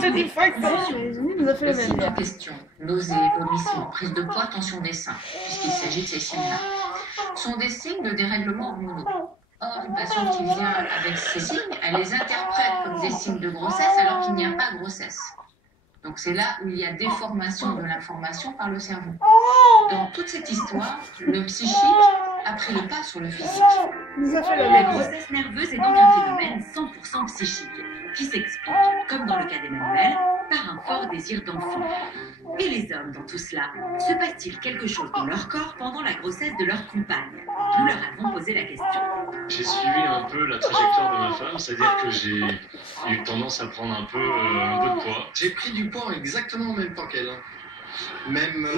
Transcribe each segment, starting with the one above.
te dis pas que ça. Nous a fait Le le signe même. en question, nausées, vomissements, prise de poids, tension des seins, puisqu'il s'agit de ces signes-là, sont des signes de dérèglement hormonaux. Or, une patiente qui vient avec ces signes, elle les interprète comme des signes de grossesse alors qu'il n'y a pas de grossesse. Donc c'est là où il y a déformation de l'information par le cerveau. Dans toute cette histoire, le psychique a pris le pas sur le physique. Nous a fait le La même. grossesse nerveuse est donc un phénomène 100% psychique, qui s'explique, comme dans le cas d'Emmanuel, par un fort désir d'enfant. Et les hommes dans tout cela, se passe-t-il quelque chose dans leur corps pendant la grossesse de leur compagne? Nous leur avons posé la question. J'ai suivi un peu la trajectoire de ma femme, c'est-à-dire que j'ai eu tendance à prendre un peu de poids. J'ai pris du poids exactement en même temps qu'elle. Même,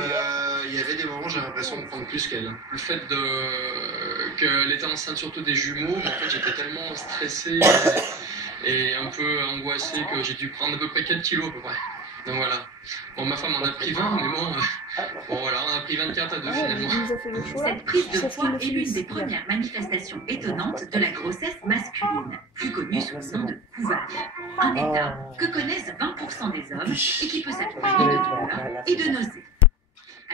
il y avait des moments où j'avais l'impression de prendre plus qu'elle. Le fait qu'elle était enceinte surtout des jumeaux, en fait j'étais tellement stressé et un peu angoissé que j'ai dû prendre à peu près 4 kilos à peu près. Donc voilà. Bon, ma femme en a pris 20, mais bon voilà, on a pris 24 à deux finalement. Il nous a fait le choix. Cette prise de Sauf poids qu'il est le l'une des fait. premières manifestations étonnantes de la grossesse masculine, plus connue sous le nom de couvade. Un état que connaissent 20% des hommes et qui peut s'accompagner de douleurs et de nausées.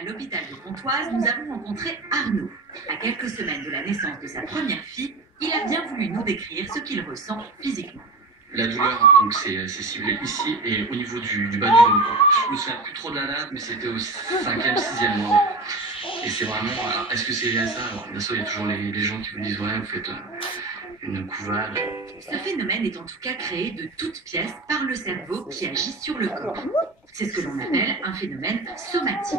À l'hôpital de Pontoise, nous avons rencontré Arnaud. À quelques semaines de la naissance de sa première fille, il a bien voulu nous décrire ce qu'il ressent physiquement. La douleur, donc c'est ciblé ici et au niveau du bas du ventre. Je me souviens plus trop de la date, mais c'était au 5e, 6e mois. Et c'est vraiment, alors, est-ce que c'est lié à ça? Alors, bien sûr, il y a toujours les gens qui vous disent, ouais, vous faites une couvade. Ce phénomène est en tout cas créé de toutes pièces par le cerveau qui agit sur le corps. C'est ce que l'on appelle un phénomène somatique.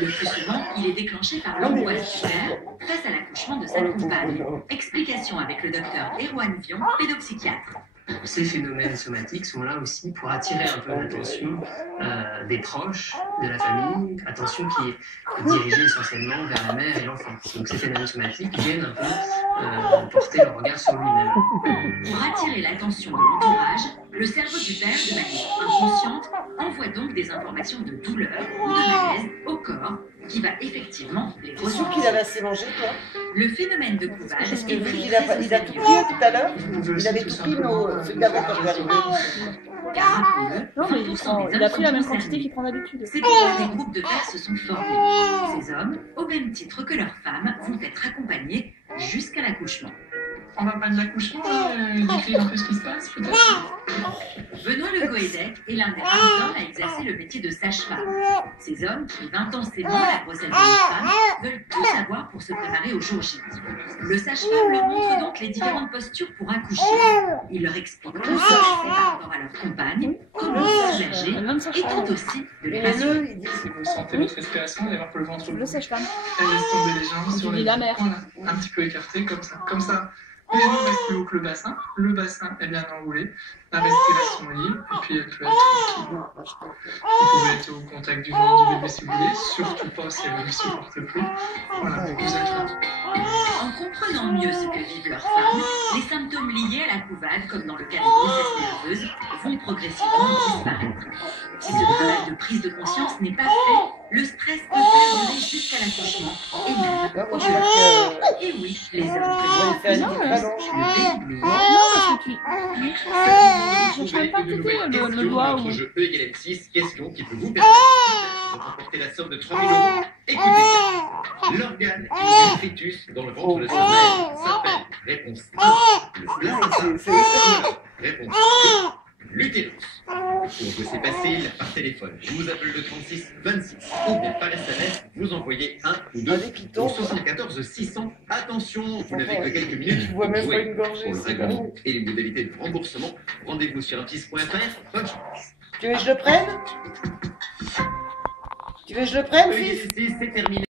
Le plus souvent, il est déclenché par l'angoisse du père face à l'accouchement de sa compagne. Explication avec le docteur Erwan Vion, pédopsychiatre. Ces phénomènes somatiques sont là aussi pour attirer un peu l'attention des proches, de la famille, attention qui est dirigée essentiellement vers la mère et l'enfant. Donc ces phénomènes somatiques viennent un peu porter le regard sur lui-même. Pour attirer l'attention de l'entourage, le cerveau du père, de manière inconsciente, envoie donc des informations de douleur ou de malaise au corps qui va effectivement les T'es sûr ressentir. qu'il avait assez mangé, toi? Le phénomène de couvade Parce que est vu pris qu'il a très au tout sérieux. pris tout à l'heure, il avait tout pris, mais celui d'avant quand je vais arriver. Car rappelons-le, Non, mais 20% des il a hommes pris la sont même quantité concernés. qu'il prend d'habitude. C'est pourquoi des groupes de pères se sont formés. Ces hommes, au même titre que leurs femmes, vont être accompagnés jusqu'à l'accouchement. On va pas de l'accouchement, décrire un peu ce qui se passe peut-être. Benoît Le Goédec est l'un des rares hommes à exercer le métier de sage-femme. Ces hommes qui vivent intensément la grossesse d'une femme veulent tout savoir pour se préparer au jour J. Le sage-femme leur montre donc les différentes postures pour accoucher. Il leur explique tout ce qui par rapport à leur compagne, comment se soulager et tente aussi de les Et rassurer. le, il dit, Si vous sentez votre respiration, allez voir que le ventre Le bouge. sage-femme. Elle laisse tomber les jambes sur Tu les dis la mer. Voilà, un petit peu écarté comme ça. Comme ça. Les jambes restent plus haut que le bassin est bien enroulé, la respiration libre, et puis elle peut être tranquille. Vous pouvez être au contact du ventre du bébé si vous voulez, surtout pas si elle ne le supporte plus. Voilà, vous êtes là. En comprenant mieux ce que vivent leurs femmes, les symptômes liés à la couvade, comme dans le cas de grossesse nerveuse, vont progressivement disparaître. Si ce travail de prise de conscience n'est pas fait, le stress peut perdurer jusqu'à l'accouchement et même moi, au je delà. crois Et oui, les hommes que je peuvent vais faire une Non, petite mais- balance. le véhicule. Non, parce que tu... Je cherche même pas Une à nouvelle péter le question doigt dans ou... notre jeu E égale M6, question qui peut vous permettre de remporter la somme de 3000 €. Écoutez ça. L'organe qui nourrit le fœtus dans le ventre de sa mère s'appelle réponse A, le placenta. Réponse B, l'utérus. Pour vous, c'est facile, par téléphone. Je vous appelle le 36 26 ou bien par SMS, vous envoyez un ou deux Un des pitons. au 74 600. Attention, vous n'avez que quelques minutes Tu vois pour même pas jouer. une gorgée, Pour le c'est règlement bon. et les modalités de remboursement, rendez-vous sur artiste.fr. Bonne chance. Tu veux que je le prenne? Tu veux que je le prenne, fils? C'est terminé.